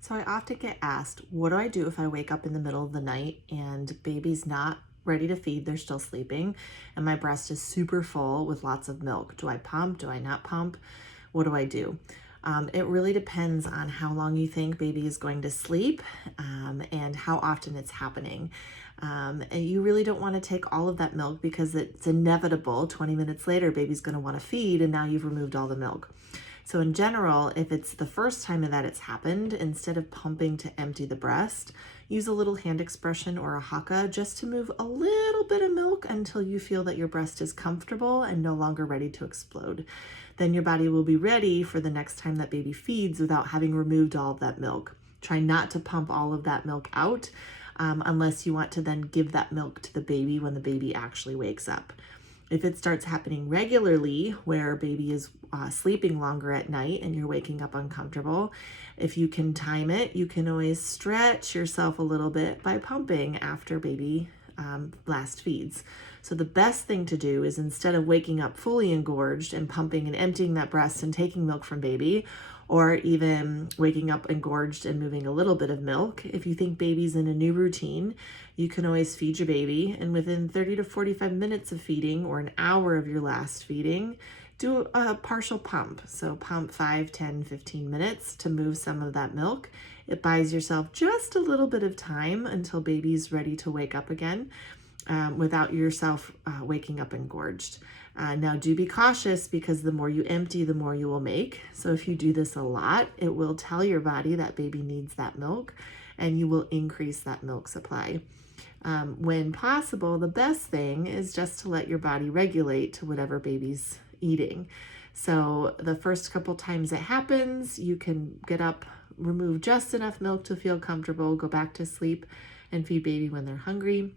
So I often get asked, what do I do if I wake up in the middle of the night and baby's not ready to feed, they're still sleeping, and my breast is super full with lots of milk? Do I pump? Do I not pump? What do I do? It really depends on how long you think baby is going to sleep and how often it's happening. And you really don't want to take all of that milk because it's inevitable. 20 minutes later, baby's going to want to feed, and now you've removed all the milk. So in general, if it's the first time that it's happened, instead of pumping to empty the breast, use a little hand expression or a haka just to move a little bit of milk until you feel that your breast is comfortable and no longer ready to explode. Then your body will be ready for the next time that baby feeds without having removed all of that milk. Try not to pump all of that milk out unless you want to then give that milk to the baby when the baby actually wakes up. If it starts happening regularly, where baby is sleeping longer at night and you're waking up uncomfortable, if you can time it, you can always stretch yourself a little bit by pumping after baby last feeds. So the best thing to do is, instead of waking up fully engorged and pumping and emptying that breast and taking milk from baby, or even waking up engorged and moving a little bit of milk, if you think baby's in a new routine, you can always feed your baby, and within 30 to 45 minutes of feeding or an hour of your last feeding, do a partial pump. So pump 5, 10, 15 minutes to move some of that milk. It buys yourself just a little bit of time until baby's ready to wake up again without yourself waking up engorged. Now do be cautious, because the more you empty, the more you will make. So if you do this a lot, it will tell your body that baby needs that milk, and you will increase that milk supply. When possible, the best thing is just to let your body regulate to whatever baby's eating. So the first couple times it happens, you can get up, remove just enough milk to feel comfortable, go back to sleep, and feed baby when they're hungry.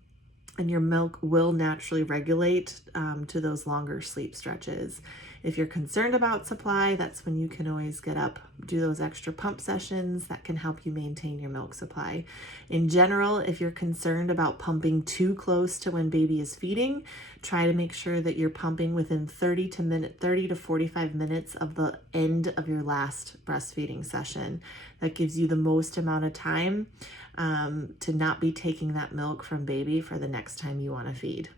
And your milk will naturally regulate to those longer sleep stretches. If you're concerned about supply, that's when you can always get up, do those extra pump sessions that can help you maintain your milk supply. In general, if you're concerned about pumping too close to when baby is feeding, try to make sure that you're pumping within 30 to 45 minutes of the end of your last breastfeeding session. That gives you the most amount of time to not be taking that milk from baby for the next time you want to feed.